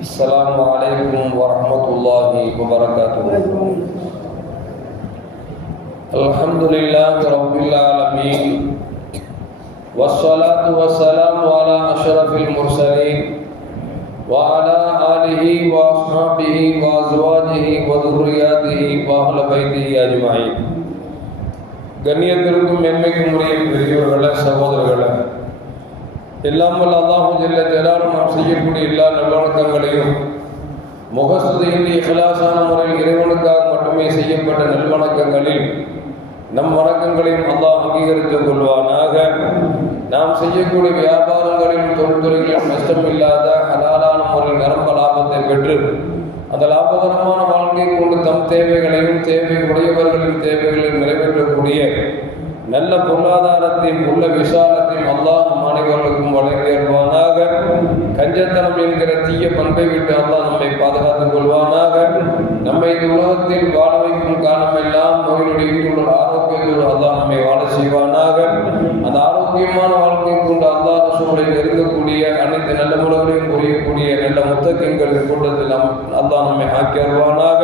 السلام عليكم ورحمة الله وبركاته الحمد لله رب العالمين والصلاة والسلام على أشرف المرسلين وعلى آله وأصحابه وأزواجه وذرياته وأهل بيته أجمعين கண்ணியத்திற்கும் மென்மைக்கும் உரிய பெரியவர்கள சகோதரர்கள எல்லாம் வல்ல அல்லாஹு ஜல்ல ஜலாலும் நாம் செய்யக்கூடிய எல்லா நல்லவணக்கங்களையும் முகஸ்துதியின்றி இஹ்லாசான முறையில் இறைவனுக்காக மட்டுமே செய்யப்பட்ட நல்வணக்கங்களில் நம் வணக்கங்களையும் அல்லாஹ் அங்கீகரித்துக் கொள்வானாக. நாம் செய்யக்கூடிய வியாபாரங்களிலும் தொழில்துறைகளிலும் நஷ்டமில்லாத இல்லாத என்கிற தீய பண்பை விட்டு அல்லாஹ் நம்மை பாதுகாத்துக் கொள்வானாக. நம்மை இந்த உலகத்தில் வாழ வைக்கும் காரணம் எல்லாம் நோயினுடைய உள்ள ஆரோக்கியத்தோடு அல்லாஹ் நம்மை வாழ செய்வானாக. அந்த ஆரோக்கியமான வாழ்க்கை கொண்டு அல்லாஹ் சூழலில் நெருங்கக்கூடிய அனைத்து நல்ல முறைகளையும் புரியக்கூடிய நல்ல முத்தகங்களின் கூட்டத்தில் நம் அல்லாஹ் நம்மை ஆக்கி அருவானாக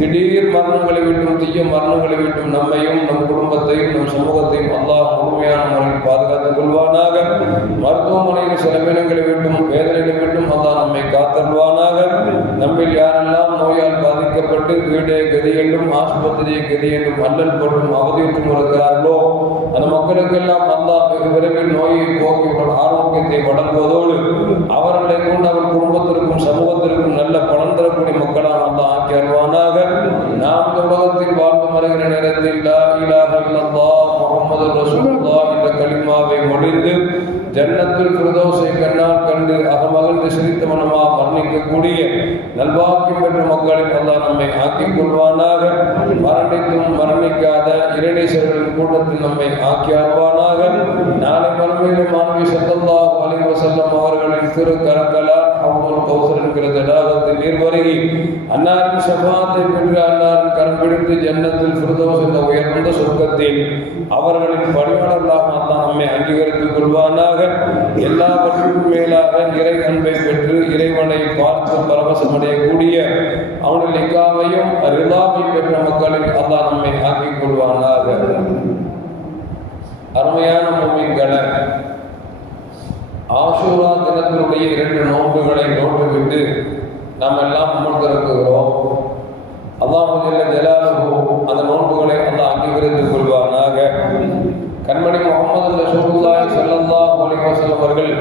திடீர் மரணங்களை விட்டும் தீய மரணங்களை விட்டும் நம்மையும் நம் குடும்பத்தையும் நம் சமூகத்தையும் அல்லாஹ் முழுமையான முறையில் பாதுகாத்துக் மருத்துவமனையில் செலவினங்களை விட்டும் வேதனைகளை விட்டும் அல்லாஹ் நம்மை காத்தருவானாக நம்மில் யாரெல்லாம் நோயால் பாதிக்கப்பட்டு வீடே கதி என்றும் ஆஸ்பத்திரியை கதி என்றும் அல்லல் போட்டும் அவதியுற்றும் இருக்கிறார்களோ அந்த மக்களுக்கெல்லாம் அல்லாஹ் வெகு விரைவில் நோயை போக்கி ஆரோக்கியத்தை வழங்குவதோடு அவர்களை கொண்டு அவர் குடும்பத்திற்கும் சமூகத்திற்கும் நல்ல இறைநேசர்களின் கூட்டத்தில் நம்மை ஆக்கி ஆழ்வானாக நாளை மறுமையிலும் மாணவி சல்லல்லாஹு அலைஹி வஸல்லம் அவர்களின் திரு கரங்களால் அவ்வளவு கௌசர் என்கிற தடாகத்தில் நீர் வருகி அன்னாரின் சபாத்தை பெற்று அன்னாரின் கரம் பிடித்து ஜன்னத்தில் ஃபிர்தௌஸ் என்ற உயர்ந்த சொர்க்கத்தில் அவர்களின் பணியாளர்களாக தான் நம்மை அங்கீகரித்துக் கொள்வானாக. எல்லாவற்றுக்கும் மேலாக இறை அன்பை பெற்று இறை பார்த்து பரவசமடையக்கூடிய அவனுடைய லிக்காவையும் ரிலாவை பெற்ற மக்களில் அல்லா நம்மை ஆக்கிக் கொள்வானாக. அருமையான மூமின்களை ஆஷூரா தினத்தினுடைய இரண்டு நோன்புகளை நோட்டுவிட்டு நாம் எல்லாம் அமர்ந்திருக்கிறோம். அல்லாஹ் ஜலாலுஹு அந்த நோன்புகளை அல்லாஹ் அங்கீகரித்துக் கொள்வானாக கண்மணி முகமது ரசூலுல்லாஹி ஸல்லல்லாஹு அலைஹி வஸல்லம் அவர்கள்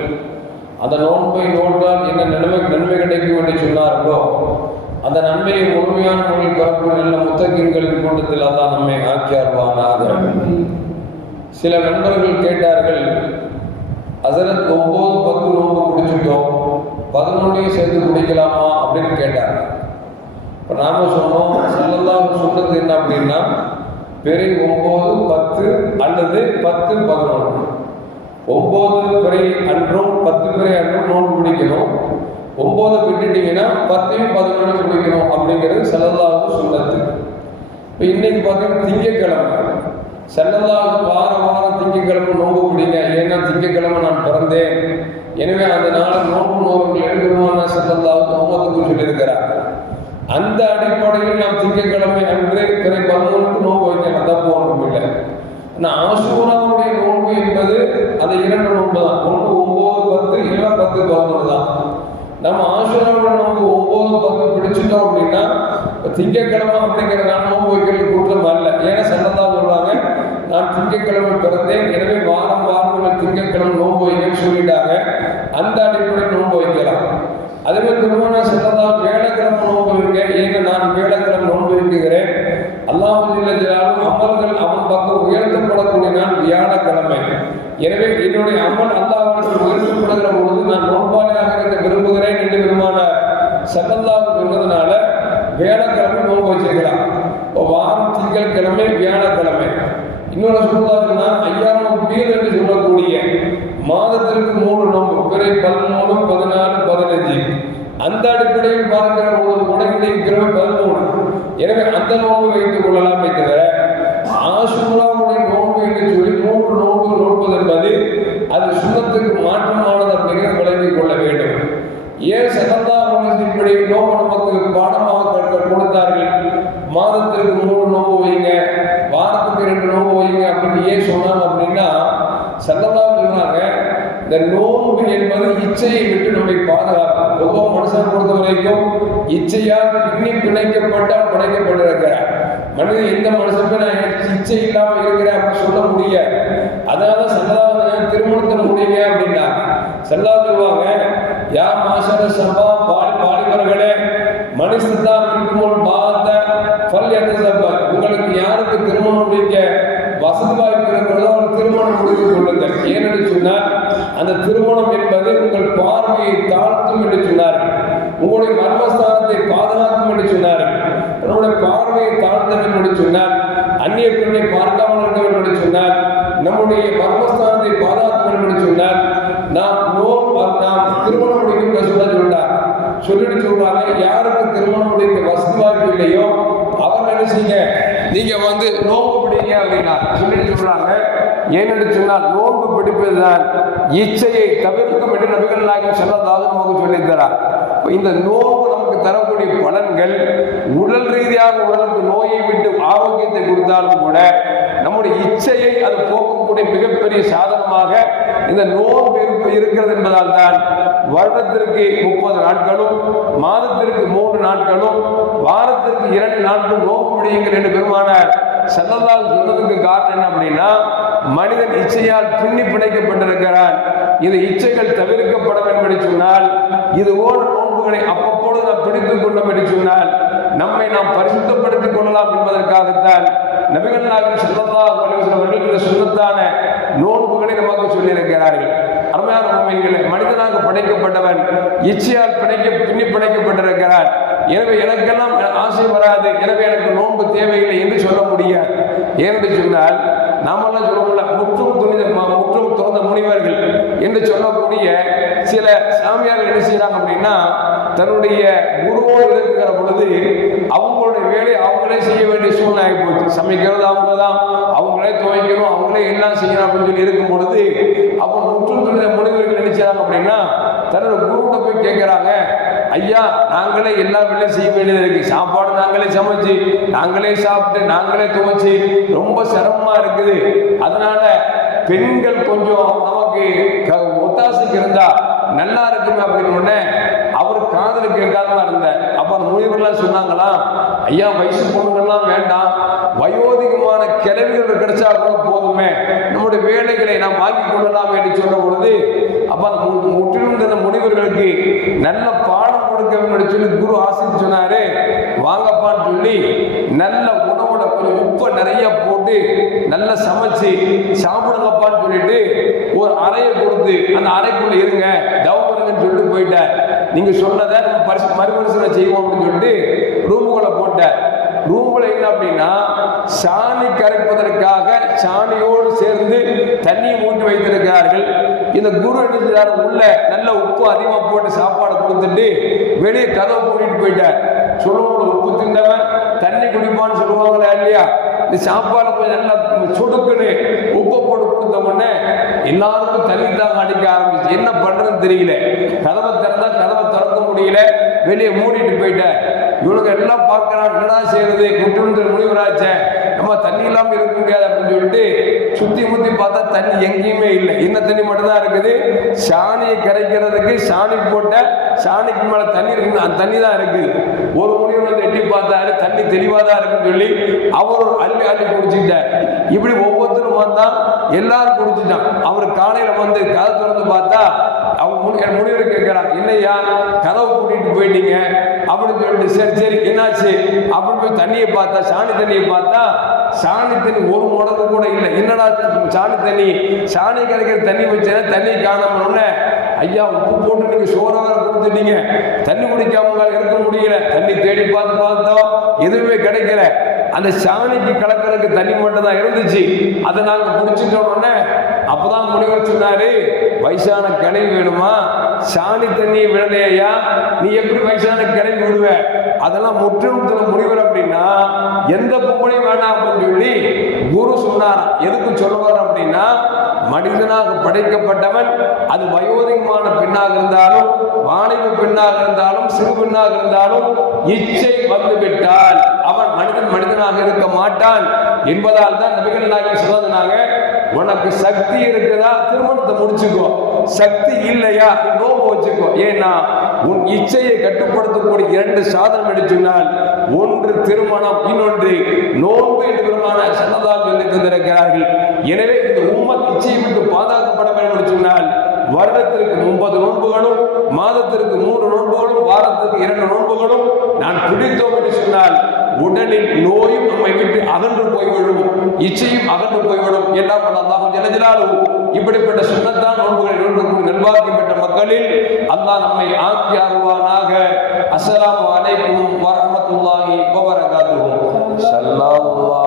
அந்த நோன்பை நோட்டால் என்ன நன்மை நன்மை கிடைக்கும் என்று சொன்னார்களோ அந்த நன்மையை முழுமையான முறையில் பெறக்கூடிய நல்ல முத்தகின்களின் கூட்டத்தில் அல்லாஹ் நம்மை ஆக்கி அருவானாக சில நண்பர்கள் கேட்டார்கள் அசரத் ஒன்பது பத்து நோன்பு குடிச்சிட்டோம் பதினொன்றையும் சேர்த்து குடிக்கலாமா அப்படின்னு கேட்டாங்க இப்போ நாம சொன்னோம் செல்லதாக சொன்னது என்ன அப்படின்னா பெரிய ஒம்பது பத்து அல்லது பத்து பதினொன்று. ஒம்பது பிறை அன்றும் பத்து பிறை அன்றும் நோன்பு குடிக்கணும். ஒன்பதை விட்டுட்டீங்கன்னா பத்தையும் பதினொன்று குடிக்கணும் அப்படிங்கிறது செல்லதாக சொன்னது. இப்போ இன்னைக்கு பார்த்தீங்கன்னா திங்கக்கிழமை. செல்லதாக வாரம் வாரம் திங்கக்கிழமை நோன்பு பிடிங்க ஏன்னா திங்கக்கிழமை நான் பிறந்தேன். எனவே அந்த நாள் நோன்பு நோவுகள் எடுக்கணும்னு செல்லல்லாஹ் முகமதுக்கு சொல்லியிருக்கிறார். அந்த அடிப்படையில் நாம் திங்கக்கிழமை அன்று பிறை பதினொன்றுக்கு நோன்பு வைக்கலாம் தப்பு போகணும் இல்லை. ஆனால் ஆசூராவுடைய நோன்பு என்பது அந்த இரண்டு நோன்பு தான். ஒன்று ஒன்பது பத்து இல்லை பத்து பதினொன்று தான். நம்ம ஆசூராவோட நோன்பு ஒன்பது பத்து பிடிச்சிட்டோம் அப்படின்னா திங்கக்கிழமை அப்படிங்கிற நான் நோன்பு வைக்கிறது கூட்டம் வரல. ஏன்னா சந்தந்தா சொல்றாங்க நான் திங்கக்கிழமை பிறந்தேன். எனவே வாரம் வாரம் திங்கக்கிழமை நோன்பு வைக்கன்னு சொல்லிட்டாங்க. அந்த அடிப்படையில் நோன்பு வைக்கலாம். அதே மாதிரி திருமண சன்னதா வேலைக்கிழமை நோன்பு வைங்க. ஏன்னா நான் வேலைக்கிழமை நோன்பு வைக்கிறேன். அல்லாஹுல்லாலும் அமல்கள் அவன் பக்கம் உயர்த்தப்படக்கூடிய நான் வியாழக்கிழமை. எனவே என்னுடைய அமல் அல்லாவிடத்தில் உயர்த்தப்படுகிற பொழுது நான் நோன்பாளியாக இருக்க விரும்புகிறேன் என்று விரும்பான சல்லல்லாஹ் சொன்னதுனால வேலைக்கிழமை நோன்பு வச்சிருக்கிறான் வாரம் திங்கட்கிழமை வியாழக்கிழமை. இன்னொரு சொல்லுவாங்கன்னா ஐயாயிரம் பேர் என்று சொல்லக்கூடிய மாதத்திற்கு மூணு நோன்பு பிறை பதிமூணு பதினாலு பதினஞ்சு. அந்த அடிப்படையில் பார்க்கிற பொழுது கூட இன்னைக்கு கிழமை பதிமூணு எனவே அந்த நோன்பு வைத்துக் கொள்ளலாமே தவிர ஆசுராவுடைய நோன்பு என்று சொல்லி மூன்று நோன்பு நோற்பது என்பது அது சுண்ணத்துக்கு மாற்றமானது அப்படிங்கிறது விளங்கிக் கொள்ள வேண்டும். ஏன் சதந்தா இப்படி நோம்பு நமக்கு பாடமாக கற்க- கொடுத்தார்கள் மாதத்திற்கு மூணு நோம்பு வைங்க வாரத்துக்கு ரெண்டு நோம்பு வைங்க அப்படின்னு ஏன் சொன்னாங்க அப்படின்னா சல்லல்லா சொன்னாங்க இந்த நோன்பு என்பது இச்சையை விட்டு நம்மை பாதுகாக்கும் மனுஷனை பொறுத்த வரைக்கும் இச்சையால் பின்னி பிணைக்கப்பட்டால் படைக்கப்பட்டிருக்கிறார் மனிதன் எந்த மனுஷனுக்கும் நான் எனக்கு இச்சை இல்லாமல் இருக்கிறேன் அப்படின்னு சொல்ல முடியாது அதனால சல்லல்லா திருமணத்தில் முடியுங்க அப்படின்னா செல்லா சொல்லுவாங்க யா மாசர சபா பாலி பாலிபர்களே மனுஷத்தா திருமணம் பாத்த ஃபல் எத்தசப்பா உங்களுக்கு யாருக்கு திருமணம் முடிக்க வசதி வாய்ப்பு இருக்கிறதோ? அவர் திருமணம் முடித்து கொள்ளுங்கள். ஏன்னு சொன்னால் அந்த திருமணம் என்பது உங்கள் பார்வையை தாழ்த்தும் என்று சொன்னார்கள் உங்களுடைய மர்மஸ்தானத்தை பாதுகாக்கும் என்று சொன்னார்கள் உங்களுடைய பார்வையை தாழ்த்த வேண்டும் என்று சொன்னார். அந்நிய பெண்ணை பார்க்காமல் இருக்க வேண்டும் என்று சொன்னார். நம்முடைய மர்மஸ்தானத்தை பாதுகாக்க வேண்டும் என்று சொன்னார். நாம் நோன் நாம் திருமணம் முடிக்கும் சொல்ல சொல்றார் சொல்லிட்டு சொல்றாங்க யாருக்கு திருமணம் முடிக்க வசதி வாய்ப்பு இல்லையோ அவர் நினைச்சீங்க நீங்க வந்து நோன்பு பிடிங்க அப்படின்னா சொல்லிட்டு சொல்றாங்க ஏன்னு சொன்னால் நோன்பு பிடிப்பதுதான் இச்சையை தவிர்க்கும் என்று நபிகள் நாயகம் செல்லதாக நமக்கு சொல்லித் தரார் இந்த நோன்பு நமக்கு தரக்கூடிய பலன்கள் உடல் ரீதியாக உடலுக்கு நோயை விட்டு ஆரோக்கியத்தை கொடுத்தாலும் கூட நம்முடைய இச்சையை அது போக்கக்கூடிய மிகப்பெரிய சாதனமாக இந்த நோன்பு இருக்கிறது என்பதால் தான் வருடத்திற்கு முப்பது நாட்களும் மாதத்திற்கு மூன்று நாட்களும் வாரத்திற்கு இரண்டு நாட்களும் நோக்க முடியுங்கள் என்று பெருமானார் செல்லலால் சொன்னதுக்கு காரணம் என்ன அப்படின்னா மனிதன் இச்சையால் பின்னி பிணைக்கப்பட்டிருக்கிறான். இந்த இச்சைகள் தவிர்க்கப்பட வேண்டும் என்று சொன்னால் இது போன்ற நோன்புகளை அவ்வப்பொழுது நாம் பிடித்துக் கொள்ளும் என்று சொன்னால் நம்மை நாம் பரிசுத்தப்படுத்திக் கொள்ளலாம் என்பதற்காகத்தான் நபிகள் நாயகம் செல்லல்லா அலைஹி அவர்கள் நோன்புகளை நமக்கு சொல்லியிருக்கிறார்கள். அருமையான உண்மைகளை மனிதனாக படைக்கப்பட்டவன் இச்சையால் பிணைக்க பின்னி பிணைக்கப்பட்டிருக்கிறான். எனவே எனக்கெல்லாம் ஆசை வராது. எனவே எனக்கு நோன்பு தேவையில்லை என்று சொல்ல முடியாது. ஏனென்று சொன்னால் நாமெல்லாம் சொல்லல முற்றும் துணித முற்றும் துறந்த முனிவர்கள் என்று சொல்லக்கூடிய சில சாமியார்கள் என்ன செய்யறாங்க அப்படின்னா தன்னுடைய குருவோடு இருக்கிற பொழுது அவங்களுடைய வேலையை அவங்களே செய்ய வேண்டிய சூழ்நிலை ஆகி போச்சு. சமைக்கிறது அவங்க தான் அவங்களே துவைக்கணும் அவங்களே எல்லாம் செய்யணும் அப்படின்னு சொல்லி இருக்கும் பொழுது அப்போ முற்றும் துணித முனிவர்கள் என்ன அப்படின்னா தன்னோட குருவிட்ட போய் கேட்குறாங்க ஐயா நாங்களே எல்லா வேலையும் செய்ய வேண்டியது இருக்கு. சாப்பாடு நாங்களே சமைச்சு நாங்களே சாப்பிட்டு நாங்களே துவைச்சு ரொம்ப சிரமமா இருக்குது. அதனால பெண்கள் கொஞ்சம் நமக்கு க- ஒத்தாசைக்கு இருந்தா நல்லா இருக்குமே அப்படின்னு உடனே அவர் காதல் கேட்காத இருந்தார் அப்ப அந்த முனிவர்கள்லாம் சொன்னாங்களா ஐயா வயசு பொண்ணுங்கள்லாம் வேண்டாம். வயோதிகமான கிழவிகள் கிடைச்சா கூட போதுமே. நம்முடைய வேலைகளை நாம் வாங்கி கொள்ளலாம் என்று சொன்ன பொழுது அப்ப அந்த மு- முற்றிலும் இந்த முனிவர்களுக்கு நல்ல பாடம் கொடுக்க வேண்டும் சொல்லி குரு ஆசிரியர் சொன்னாரு. வாங்கப்பான்னு சொல்லி நல்ல உணவுல கொஞ்சம் உப்பை நிறைய போட்டு நல்லா சமைச்சு சாப்பிடுங்கப்பான்னு சொல்லிட்டு ஒரு அறையை கொடுத்து அந்த அறைக்குள்ள இருங்க தவம் இருங்கன்னு சொல்லிட்டு போயிட்டார். நீங்க சொன்னதை நம்ம பரிசு மறுபரிசீலனை செய்வோம் அப்படின்னு சொல்லிட்டு ரூமுக்குள்ள போட்டார். ரூம்ல என்ன அப்படின்னா சாணி கரைப்பதற்காக சாணியோடு சேர்ந்து தண்ணி மூட்டி வைத்திருக்கிறார்கள். இந்த குரு எழுந்தார் உள்ள நல்ல உப்பு அதிகமாக போட்டு சாப்பாடு கொடுத்துட்டு வெளியே கதவை கூட்டிட்டு போயிட்டார். சொல்லுவாங்க உப்பு தின்னவன் தண்ணி குடிப்பான்னு சொல்லுவாங்களா இல்லையா? இந்த சாப்பாடு கொஞ்சம் நல்லா சுடுக்குன்னு உப்பை போட்டு கொடுத்த உடனே எல்லாருக்கும் தண்ணி தாங்க அடிக்க ஆரம்பிச்சு. என்ன பண்றதுன்னு தெரியல. கதவை திறந்தா கதவை திறக்க முடியல. வெளியே மூடிட்டு போயிட்டேன். இவனுக்கு எல்லாம் பார்க்கறான் என்னடா செய்யறது? முற்றுமுதல் முடிவராச்சே நம்ம தண்ணி இல்லாமல் இருக்க முடியாது அப்படின்னு சொல்லிட்டு சுத்தி முத்தி பார்த்தா தண்ணி எங்கேயுமே இல்லை. என்ன தண்ணி மட்டும்தான் இருக்குது. சாணியை கரைக்கிறதுக்கு சாணி போட்ட சாணிக்கு மேல தண்ணி இருக்கு அந்த தண்ணி தான் இருக்குது ஒரு முனிவர் வந்து எட்டி பார்த்தாரு. தண்ணி தெளிவா தான் இருக்குன்னு சொல்லி அவர் ஒரு அள்ளி அள்ளி குடிச்சுட்டார். இப்படி ஒவ்வொருத்தரும் வந்தா எல்லாரும் குடிச்சுட்டான் அவர் காலையில வந்து கதை திறந்து பார்த்தா அவங்க முனி- முனிவர் கேட்கிறான் என்னய்யா கதவை கூட்டிட்டு போயிட்டீங்க. அப்படின்னு சொல்லிட்டு சரி சரி என்னாச்சு? அப்படின்னு போய் தண்ணியை பார்த்தா சாணி தண்ணியை பார்த்தா சாணி தண்ணி ஒரு முடக்கு கூட இல்லை. என்னடா சாணி தண்ணி சாணி கிடைக்கிற தண்ணி வச்சேன்னா தண்ணி காணாம ஐயா உப்பு போட்டு நீங்க சோறாக வேற கொடுத்துட்டீங்க. தண்ணி குடிக்காம இருக்க முடியல. தண்ணி தேடி பார்த்து பார்த்தோம். எதுவுமே கிடைக்கல. அந்த சாணிக்கு கலக்கிறதுக்கு தண்ணி மட்டும் தான் இருந்துச்சு. அதை நாங்க குடிச்சிட்டோம் அப்பதான் முனிவர் சொன்னாரு வயசான கிளவி வேணுமா? சாணி தண்ணியை விடலையா நீ எப்படி வயசான கிளவி விடுவ? அதெல்லாம் முற்றிலும் முடிவர் அப்படின்னா எந்த பொம்பளையும் வேணாம் அப்படின்னு சொல்லி குரு சொன்னார்? எதுக்கு சொல்லுவார் அப்படின்னா மனிதனாக படைக்கப்பட்டவன் அது வயோதிகமான பெண்ணாக இருந்தாலும் வாணிப பெண்ணாக இருந்தாலும் சிறு பெண்ணாக இருந்தாலும் இச்சை வந்துவிட்டால் அவன் மனிதன் மனிதனாக இருக்க மாட்டான் என்பதால் தான் நபிகள் நாயகம் சொன்னதுனாங்க உனக்கு சக்தி இருக்குதா? திருமணத்தை முடிச்சுக்கோ. சக்தி இல்லையா? நோம்பு வச்சுக்கோ. ஏன்னா உன் இச்சையை கட்டுப்படுத்தக்கூடிய இரண்டு சாதனம் என்று சொன்னால் ஒன்று திருமணம் இன்னொன்று நோன்பு என்று பெருமான சன்னதால் சொல்லி தந்திருக்கிறார்கள். எனவே இந்த உம்மத் இச்சையை விட்டு பாதுகாக்கப்பட வேண்டும் என்று சொன்னால் வருடத்திற்கு முப்பது நோன்புகளும் மாதத்திற்கு மூன்று நோன்புகளும் வாரத்திற்கு இரண்டு நோன்புகளும் நான் பிடித்தோம் என்று சொன்னால் உடலில் நோயும் நம்மை விட்டு அகன்று போய்விடும் இச்சையும் அகன்று போய்விடும். எல்லாம் அல்லாஹ் ஜலஜலாலும் இப்படிப்பட்ட சுண்ணத்தான் நோன்புகளை நோன்புக்கு நல்வாக்கியம் பெற்ற மக்களில் அல்லாஹ் நம்மை ஆக்கி அருவானாக அஸ்ஸலாமு அலைக்கும் வரஹ்மத்துல்லாஹி வபரகாத்துஹு. ஸல்லல்லாஹு அலா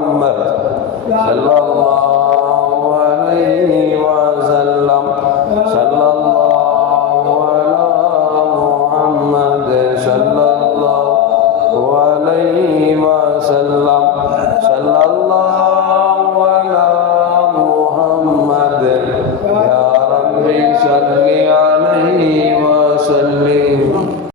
முஹம்மத். ஸல்லல்லாஹு